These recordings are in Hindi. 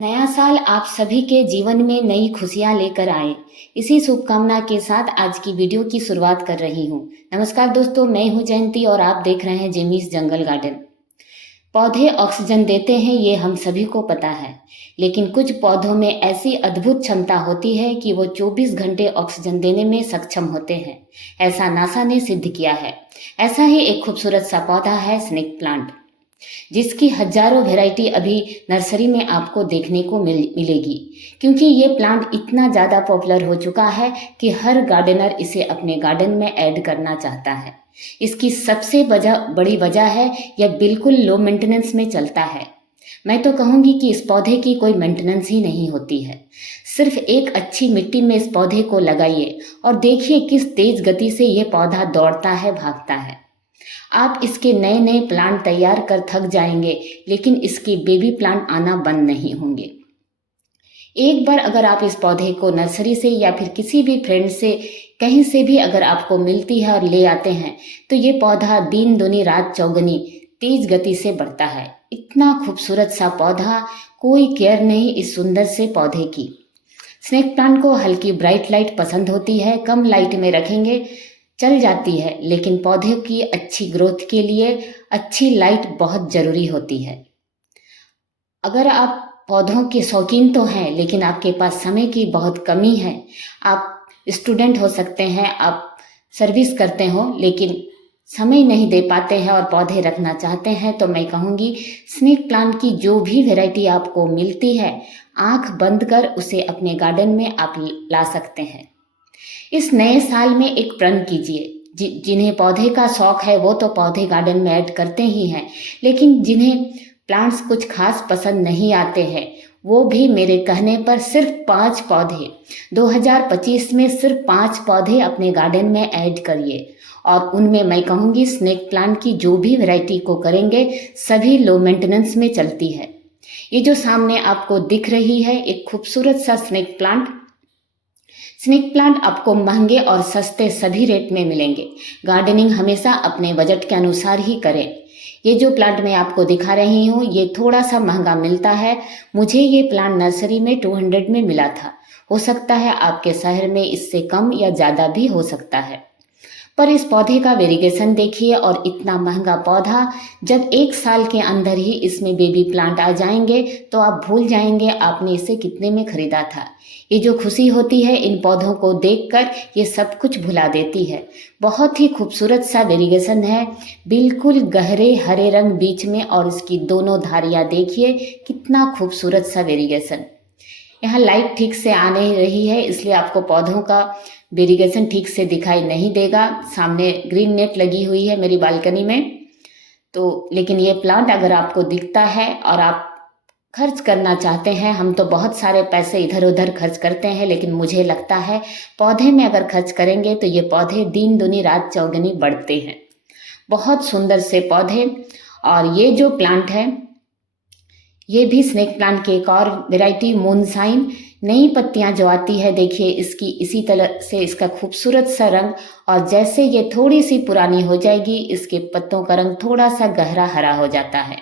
नया साल आप सभी के जीवन में नई खुशियां लेकर आए। इसी शुभकामना के साथ आज की वीडियो की शुरुआत कर रही हूँ। नमस्कार दोस्तों, मैं हूँ जयंती और आप देख रहे हैं जेमीज जंगल गार्डन। पौधे ऑक्सीजन देते हैं, ये हम सभी को पता है, लेकिन कुछ पौधों में ऐसी अद्भुत क्षमता होती है कि वो 24 घंटे ऑक्सीजन देने में सक्षम होते हैं। ऐसा नासा ने सिद्ध किया है। ऐसा ही एक खूबसूरत सा पौधा है स्नेक प्लांट, जिसकी हजारों वैरायटी अभी नर्सरी में आपको देखने को मिलेगी, क्योंकि ये प्लांट इतना ज़्यादा पॉपुलर हो चुका है कि हर गार्डनर इसे अपने गार्डन में ऐड करना चाहता है। इसकी सबसे बड़ी वजह है यह बिल्कुल लो मेंटेनेंस में चलता है। मैं तो कहूँगी कि इस पौधे की कोई मेंटेनेंस ही नहीं होती है। सिर्फ एक अच्छी मिट्टी में इस पौधे को लगाइए और देखिए किस तेज गति से ये पौधा दौड़ता है, भागता है। आप इसके नए नए प्लांट तैयार कर थक जाएंगे, लेकिन इसके बेबी प्लांट आना बंद नहीं होंगे। एक बार अगर आप इस पौधे को नर्सरी से या फिर किसी भी फ्रेंड से कहीं से भी अगर आपको मिलती है और ले आते हैं, तो ये पौधा दिन दूनी रात चौगुनी तेज गति से बढ़ता है। इतना खूबसूरत सा पौधा, कोई केयर नहीं इस सुंदर से पौधे की। स्नेक प्लांट को हल्की ब्राइट लाइट पसंद होती है। कम लाइट में रखेंगे चल जाती है, लेकिन पौधे की अच्छी ग्रोथ के लिए अच्छी लाइट बहुत ज़रूरी होती है। अगर आप पौधों के शौकीन तो हैं, लेकिन आपके पास समय की बहुत कमी है, आप स्टूडेंट हो सकते हैं, आप सर्विस करते हो लेकिन समय नहीं दे पाते हैं और पौधे रखना चाहते हैं, तो मैं कहूँगी स्नेक प्लांट की जो भी वैरायटी आपको मिलती है, आंख बंद कर उसे अपने गार्डन में आप ला सकते हैं। इस नए साल में एक प्रण कीजिए। जिन्हें पौधे का शौक है वो तो पौधे गार्डन में ऐड करते ही हैं, लेकिन जिन्हें प्लांट्स कुछ खास पसंद नहीं आते हैं, वो भी मेरे कहने पर सिर्फ 5 पौधे 2025 में सिर्फ 5 पौधे अपने गार्डन में ऐड करिए। और उनमें मैं कहूँगी स्नेक प्लांट की जो भी वैरायटी को करेंगे सभी लो मेंटेनेंस में चलती है। ये जो सामने आपको दिख रही है एक खूबसूरत सा स्नेक प्लांट आपको महंगे और सस्ते सभी रेट में मिलेंगे। गार्डनिंग हमेशा अपने बजट के अनुसार ही करें। ये जो प्लांट मैं आपको दिखा रही हूँ ये थोड़ा सा महंगा मिलता है। मुझे ये प्लांट नर्सरी में 200 में मिला था। हो सकता है आपके शहर में इससे कम या ज़्यादा भी हो सकता है, पर इस पौधे का वेरिगेशन देखिए। और इतना महंगा पौधा, जब 1 साल के अंदर ही इसमें बेबी प्लांट आ जाएंगे तो आप भूल जाएंगे आपने इसे कितने में खरीदा था। ये जो खुशी होती है इन पौधों को देखकर, ये सब कुछ भुला देती है। बहुत ही खूबसूरत सा वेरिगेशन है, बिल्कुल गहरे हरे रंग बीच में, और इसकी दोनों धारियाँ देखिए कितना खूबसूरत सा वेरिगेशन। यहाँ लाइट ठीक से आ नहीं रही है, इसलिए आपको पौधों का वेरिगेशन ठीक से दिखाई नहीं देगा। सामने ग्रीन नेट लगी हुई है मेरी बालकनी में, तो लेकिन ये प्लांट अगर आपको दिखता है और आप खर्च करना चाहते हैं, हम तो बहुत सारे पैसे इधर उधर खर्च करते हैं, लेकिन मुझे लगता है पौधे में अगर खर्च करेंगे तो ये पौधे दिन दुनी रात चौगुनी बढ़ते हैं। बहुत सुंदर से पौधे। और ये जो प्लांट है ये भी स्नेक प्लांट की एक और वैरायटी मूनशाइन। नई पत्तियां जो आती है देखिए इसकी, इसी तरह से इसका खूबसूरत सा रंग, और जैसे ये थोड़ी सी पुरानी हो जाएगी इसके पत्तों का रंग थोड़ा सा गहरा हरा हो जाता है।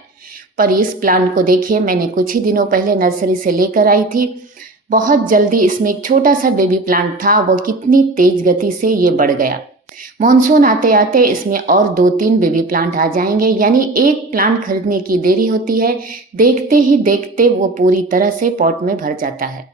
पर इस प्लांट को देखिए, मैंने कुछ ही दिनों पहले नर्सरी से लेकर आई थी। बहुत जल्दी इसमें एक छोटा सा बेबी प्लांट था, वो कितनी तेज गति से ये बढ़ गया। मॉनसून आते आते इसमें और 2-3 बेबी प्लांट आ जाएंगे, यानी एक प्लांट खरीदने की देरी होती है, देखते ही देखते वो पूरी तरह से पॉट में भर जाता है।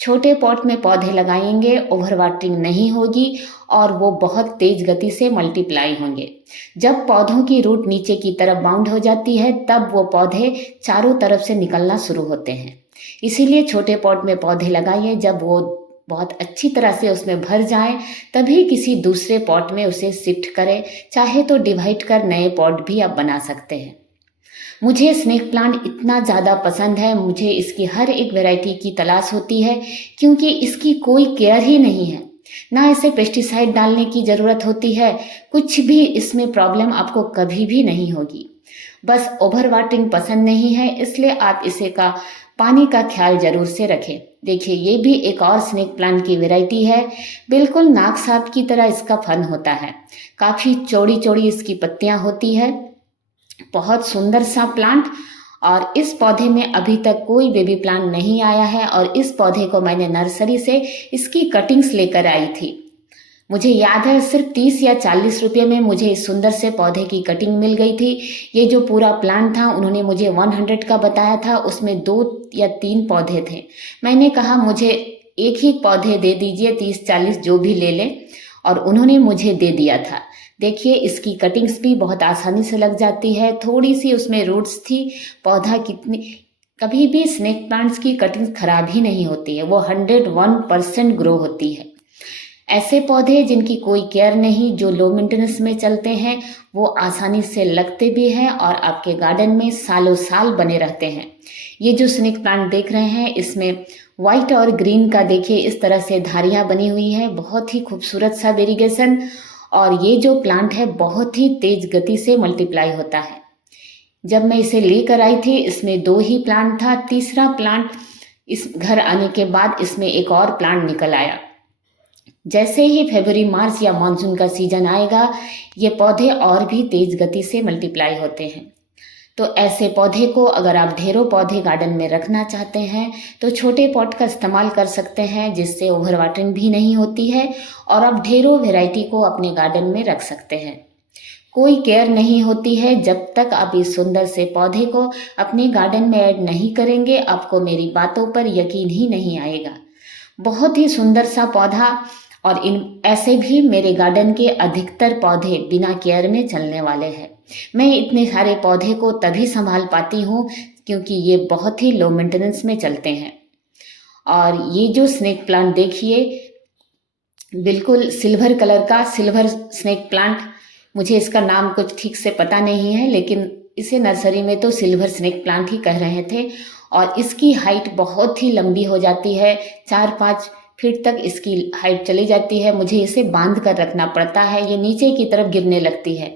छोटे पॉट में पौधे लगाएंगे, ओवर वाटरिंग नहीं होगी और वो बहुत तेज गति से मल्टीप्लाई होंगे। जब पौधों की रूट नीचे की तरफ बाउंड हो जाती है तब वो पौधे चारों तरफ से निकलना शुरू होते हैं। इसीलिए छोटे पॉट में पौधे लगाइए, जब वो बहुत अच्छी तरह से उसमें भर जाए तभी किसी दूसरे पॉट में उसे शिफ्ट करें, चाहे तो डिवाइड कर नए पॉट भी आप बना सकते हैं। मुझे स्नेक प्लांट इतना ज़्यादा पसंद है, मुझे इसकी हर एक वैरायटी की तलाश होती है, क्योंकि इसकी कोई केयर ही नहीं है। ना इसे पेस्टिसाइड डालने की ज़रूरत होती है, कुछ भी इसमें प्रॉब्लम आपको कभी भी नहीं होगी। बस ओवर वाटरिंग पसंद नहीं है, इसलिए आप इसे का पानी का ख्याल जरूर से रखें। देखिए ये भी एक और स्नेक प्लांट की वैरायटी है, बिल्कुल नाग साप की तरह इसका फन होता है। काफ़ी चौड़ी चौड़ी इसकी पत्तियां होती है, बहुत सुंदर सा प्लांट। और इस पौधे में अभी तक कोई बेबी प्लांट नहीं आया है और इस पौधे को मैंने नर्सरी से इसकी कटिंग्स लेकर आई थी। मुझे याद है सिर्फ 30 या 40 रुपये में मुझे इस सुंदर से पौधे की कटिंग मिल गई थी। ये जो पूरा प्लांट था उन्होंने मुझे 100 का बताया था, उसमें 2 या 3 पौधे थे। मैंने कहा मुझे एक ही पौधे दे दीजिए, 30-40 जो भी ले लें, और उन्होंने मुझे दे दिया था। देखिए इसकी कटिंग्स भी बहुत आसानी से लग जाती है, थोड़ी सी उसमें रूट्स थी। पौधा कभी भी स्नेक प्लांट्स की कटिंग खराब ही नहीं होती है, वो 101% ग्रो होती है। ऐसे पौधे जिनकी कोई केयर नहीं, जो लो मेंटेनेंस में चलते हैं, वो आसानी से लगते भी हैं और आपके गार्डन में सालों साल बने रहते हैं। ये जो स्नेक प्लांट देख रहे हैं इसमें वाइट और ग्रीन का देखिए इस तरह से धारियां बनी हुई है, बहुत ही खूबसूरत सा वेरिगेशन। और ये जो प्लांट है बहुत ही तेज गति से मल्टीप्लाई होता है। जब मैं इसे लेकर आई थी इसमें 2 ही प्लांट था, तीसरा प्लांट इस घर आने के बाद इसमें एक और प्लांट निकल आया। जैसे ही फरवरी मार्च या मानसून का सीजन आएगा ये पौधे और भी तेज गति से मल्टीप्लाई होते हैं। तो ऐसे पौधे को अगर आप ढेरों पौधे गार्डन में रखना चाहते हैं तो छोटे पॉट का इस्तेमाल कर सकते हैं, जिससे ओवर वाटरिंग भी नहीं होती है और आप ढेरों वैरायटी को अपने गार्डन में रख सकते हैं। कोई केयर नहीं होती है जब तक आप इस सुंदर से पौधे को अपने गार्डन में ऐड नहीं करेंगे, आपको मेरी बातों पर यकीन ही नहीं आएगा। बहुत ही सुंदर सा पौधा, और ऐसे भी मेरे गार्डन के अधिकतर पौधे बिना केयर में चलने वाले हैं। मैं इतने सारे पौधे को तभी संभाल पाती हूँ क्योंकि ये बहुत ही लो मेंटेनेंस में चलते हैं। और ये जो स्नेक प्लांट देखिए बिल्कुल सिल्वर कलर का सिल्वर स्नेक प्लांट, मुझे इसका नाम कुछ ठीक से पता नहीं है, लेकिन इसे नर्सरी में तो सिल्वर स्नेक प्लांट ही कह रहे थे। और इसकी हाइट बहुत ही लंबी हो जाती है, 4-5 फीट तक इसकी हाइट चली जाती है। मुझे इसे बांध कर रखना पड़ता है, ये नीचे की तरफ गिरने लगती है।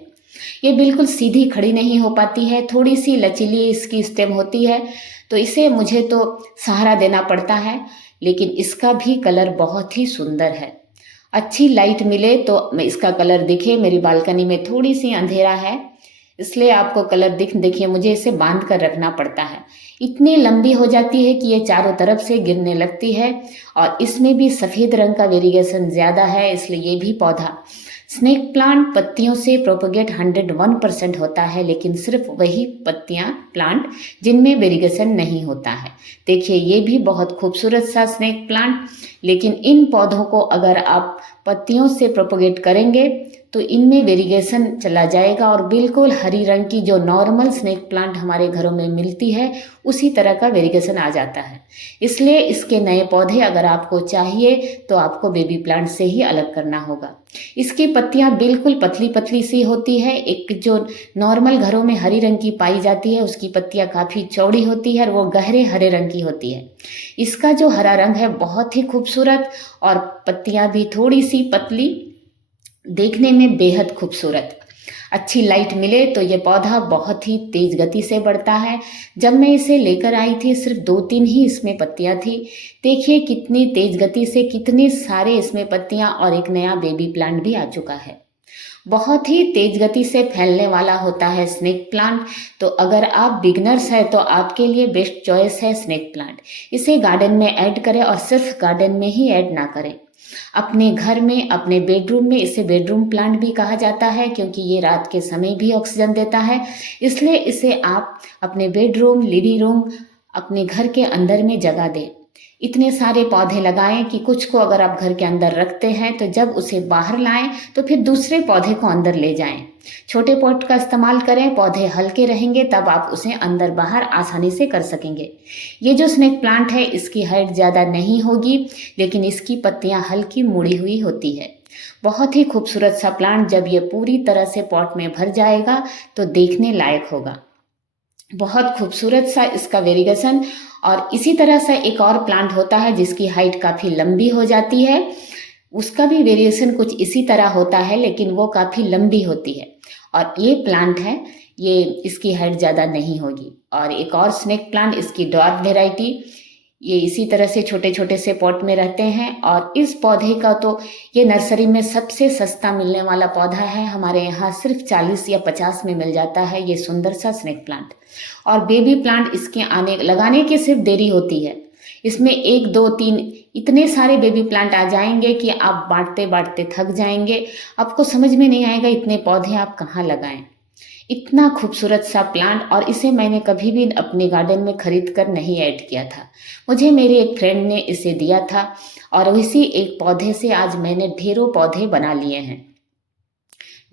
ये बिल्कुल सीधी खड़ी नहीं हो पाती है, थोड़ी सी लचीली इसकी स्टेम होती है, तो इसे मुझे तो सहारा देना पड़ता है। लेकिन इसका भी कलर बहुत ही सुंदर है। अच्छी लाइट मिले तो इसका कलर दिखे। मेरी बालकनी में थोड़ी सी अंधेरा है इसलिए आपको कलर देखिए मुझे इसे बांध कर रखना पड़ता है। इतनी लंबी हो जाती है कि ये चारों तरफ से गिरने लगती है और इसमें भी सफ़ेद रंग का वेरिएशन ज़्यादा है, इसलिए ये भी पौधा स्नेक प्लांट पत्तियों से प्रोपोगेट 101% होता है, लेकिन सिर्फ वही पत्तियां प्लांट जिनमें वेरिएशन नहीं होता है। देखिए ये भी बहुत खूबसूरत सा स्नेक प्लांट, लेकिन इन पौधों को अगर आप पत्तियों से प्रोपोगेट करेंगे तो इनमें वेरिएशन चला जाएगा और बिल्कुल हरी रंग की जो नॉर्मल स्नेक प्लांट हमारे घरों में मिलती है उसी तरह का वेरिएशन आ जाता है। इसलिए इसके नए पौधे अगर आपको चाहिए तो आपको बेबी प्लांट से ही अलग करना होगा। इसकी पत्तियां बिल्कुल पतली पतली सी होती है। एक जो नॉर्मल घरों में हरी रंग की पाई जाती है उसकी पत्तियां काफ़ी चौड़ी होती है और वो गहरे हरे रंग की होती है। इसका जो हरा रंग है बहुत ही खूबसूरत और पत्तियां भी थोड़ी सी पतली, देखने में बेहद खूबसूरत। अच्छी लाइट मिले तो ये पौधा बहुत ही तेज गति से बढ़ता है। जब मैं इसे लेकर आई थी सिर्फ 2-3 ही इसमें पत्तियां थी। देखिए कितनी तेज गति से कितने सारे इसमें पत्तियां और एक नया बेबी प्लांट भी आ चुका है। बहुत ही तेज गति से फैलने वाला होता है स्नेक प्लांट। तो अगर आप बिगनर्स हैं तो आपके लिए बेस्ट चॉइस है स्नेक प्लांट। इसे गार्डन में ऐड करें और सिर्फ गार्डन में ही ऐड ना करें, अपने घर में अपने बेडरूम में। इसे बेडरूम प्लांट भी कहा जाता है क्योंकि ये रात के समय भी ऑक्सीजन देता है, इसलिए इसे आप अपने बेडरूम, लिविंग रूम, अपने घर के अंदर में जगह दें। इतने सारे पौधे लगाएं कि कुछ को अगर आप घर के अंदर रखते हैं तो जब उसे बाहर लाएं तो फिर दूसरे पौधे को अंदर ले जाएं। छोटे पॉट का इस्तेमाल करें, पौधे हल्के रहेंगे तब आप उसे अंदर बाहर आसानी से कर सकेंगे। ये जो स्नेक प्लांट है इसकी हाइट ज़्यादा नहीं होगी, लेकिन इसकी पत्तियां हल्की मुड़ी हुई होती है। बहुत ही खूबसूरत सा प्लांट। जब ये पूरी तरह से पॉट में भर जाएगा तो देखने लायक होगा। बहुत खूबसूरत सा इसका वेरिएशन। और इसी तरह से एक और प्लांट होता है जिसकी हाइट काफ़ी लंबी हो जाती है, उसका भी वेरिएशन कुछ इसी तरह होता है लेकिन वो काफ़ी लंबी होती है। और ये प्लांट है, ये इसकी हाइट ज़्यादा नहीं होगी। और एक और स्नेक प्लांट, इसकी डॉर्फ वेराइटी, ये इसी तरह से छोटे छोटे से पॉट में रहते हैं। और इस पौधे का तो ये नर्सरी में सबसे सस्ता मिलने वाला पौधा है। हमारे यहाँ सिर्फ 40 या 50 में मिल जाता है ये सुंदर सा स्नेक प्लांट। और बेबी प्लांट इसके लगाने की सिर्फ देरी होती है। इसमें 1 2 3 इतने सारे बेबी प्लांट आ जाएंगे कि आप बांटते बांटते थक जाएंगे। आपको समझ में नहीं आएगा इतने पौधे आप कहाँ लगाएं। इतना खूबसूरत सा प्लांट, और इसे मैंने कभी भी अपने गार्डन में खरीद कर नहीं ऐड किया था। मुझे मेरे एक फ्रेंड ने इसे दिया था और इसी एक पौधे से आज मैंने ढेरों पौधे बना लिए हैं।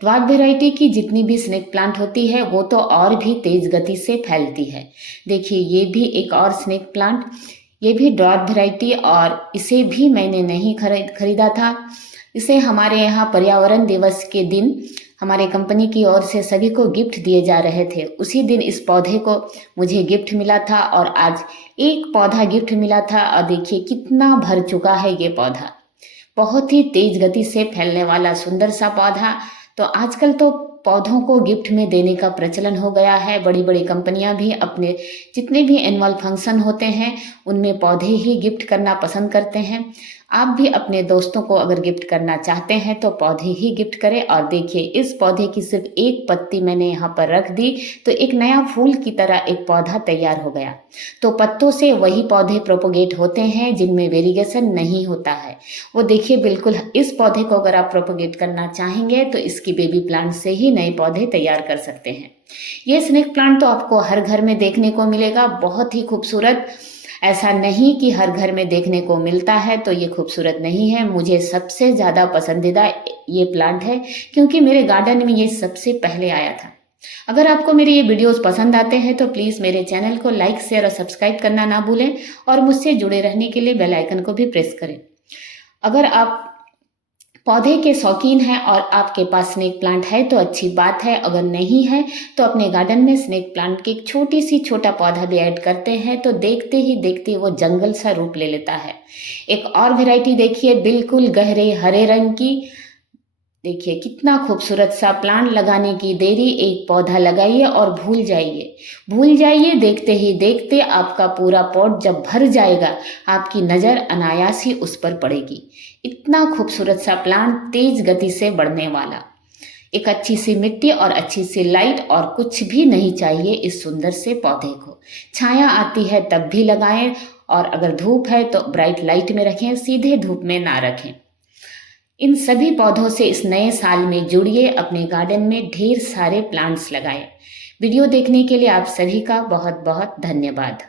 ड्वार्फ वैरायटी की जितनी भी स्नेक प्लांट होती है वो तो और भी तेज गति से फैलती है। देखिए ये भी एक और स्नेक प्लांट, ये भी ड्वार्फ वैरायटी, और इसे भी मैंने नहीं खरीदा था। इसे हमारे यहाँ पर्यावरण दिवस के दिन हमारे कंपनी की ओर से सभी को गिफ्ट दिए जा रहे थे। उसी दिन इस पौधे को मुझे गिफ्ट मिला था और आज एक पौधा गिफ्ट मिला था। और देखिए कितना भर चुका है ये पौधा। बहुत ही तेज गति से फैलने वाला सुंदर सा पौधा। तो आजकल तो पौधों को गिफ्ट में देने का प्रचलन हो गया है। बड़ी बड़ी कंपनियां भी अपने जितने भी एनुअल फंक्शन होते हैं उनमें पौधे ही गिफ्ट करना पसंद करते हैं। आप भी अपने दोस्तों को अगर गिफ्ट करना चाहते हैं तो पौधे ही गिफ्ट करें। और देखिए इस पौधे की सिर्फ एक पत्ती मैंने यहाँ पर रख दी तो एक नया फूल की तरह एक पौधा तैयार हो गया। तो पत्तों से वही पौधे प्रोपोगेट होते हैं जिनमें वेरिगेशन नहीं होता है। वो देखिए बिल्कुल इस पौधे को अगर आप प्रोपोगेट करना चाहेंगे तो इसकी बेबी प्लांट से ही नए पौधे तैयार कर सकते हैं। ये स्नेक प्लांट तो आपको हर घर में देखने को मिलेगा, बहुत ही खूबसूरत। ऐसा नहीं कि हर घर में देखने को मिलता है तो ये खूबसूरत नहीं है। मुझे सबसे ज़्यादा पसंदीदा ये प्लांट है क्योंकि मेरे गार्डन में ये सबसे पहले आया था। अगर आपको मेरे ये वीडियोस पसंद आते हैं तो प्लीज़ मेरे चैनल को लाइक शेयर और सब्सक्राइब करना ना भूलें और मुझसे जुड़े रहने के लिए बेल आइकन को भी प्रेस करें। अगर आप पौधे के शौकीन हैं और आपके पास स्नेक प्लांट है तो अच्छी बात है। अगर नहीं है तो अपने गार्डन में स्नेक प्लांट की एक छोटा पौधा भी ऐड करते हैं तो देखते ही देखते वो जंगल सा रूप ले लेता है। एक और वैरायटी देखिए बिल्कुल गहरे हरे रंग की। देखिए कितना खूबसूरत सा प्लांट। लगाने की देरी, एक पौधा लगाइए और भूल जाइए। देखते ही देखते आपका पूरा पॉट जब भर जाएगा आपकी नज़र अनायास ही उस पर पड़ेगी। इतना खूबसूरत सा प्लांट, तेज गति से बढ़ने वाला। एक अच्छी सी मिट्टी और अच्छी सी लाइट और कुछ भी नहीं चाहिए इस सुंदर से पौधे को। छाया आती है तब भी लगाएं और अगर धूप है तो ब्राइट लाइट में रखें, सीधे धूप में ना रखें। इन सभी पौधों से इस नए साल में जुड़िए, अपने गार्डन में ढेर सारे प्लांट्स लगाएं। वीडियो देखने के लिए आप सभी का बहुत बहुत धन्यवाद।